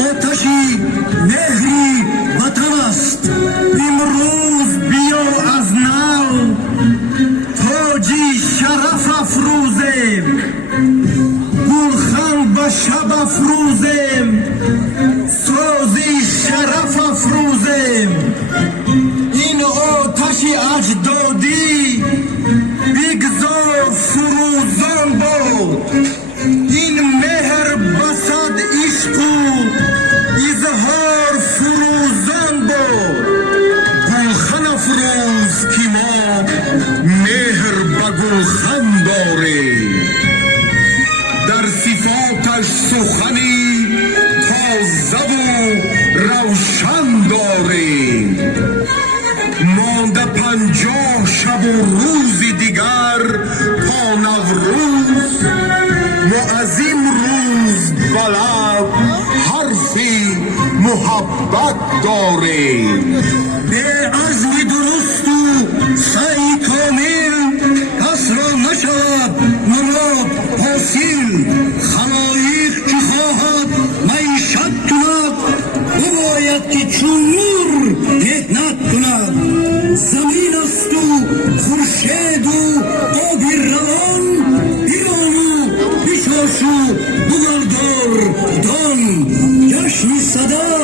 آتشی مهری وطن است. امروز بیا از نو تاجی شرف افروزیم، گلخن به شب افروزیم، سازی شرف افروزیم. این آتشی اجدادی بگذار فروزان باد، این مهر بسد عشق و اظهار فروزان باد. گلخن افروز که ما مهر به گلخن داریم، در صفاتش سخنی تازه و روشن داریم. مانده 50 شب و روزی دیگر تا نوروز، ما از این روز بلد حرفی محبت داریم. به عزم درست و سعی کامل کس را نشود مراد حاصل. خلایق که خواهد معیشت کند، بباید که چون نور محنت کند. زمین است و خورشید و آب روان، بیران و بشاش و بگردار دان. جشن صدا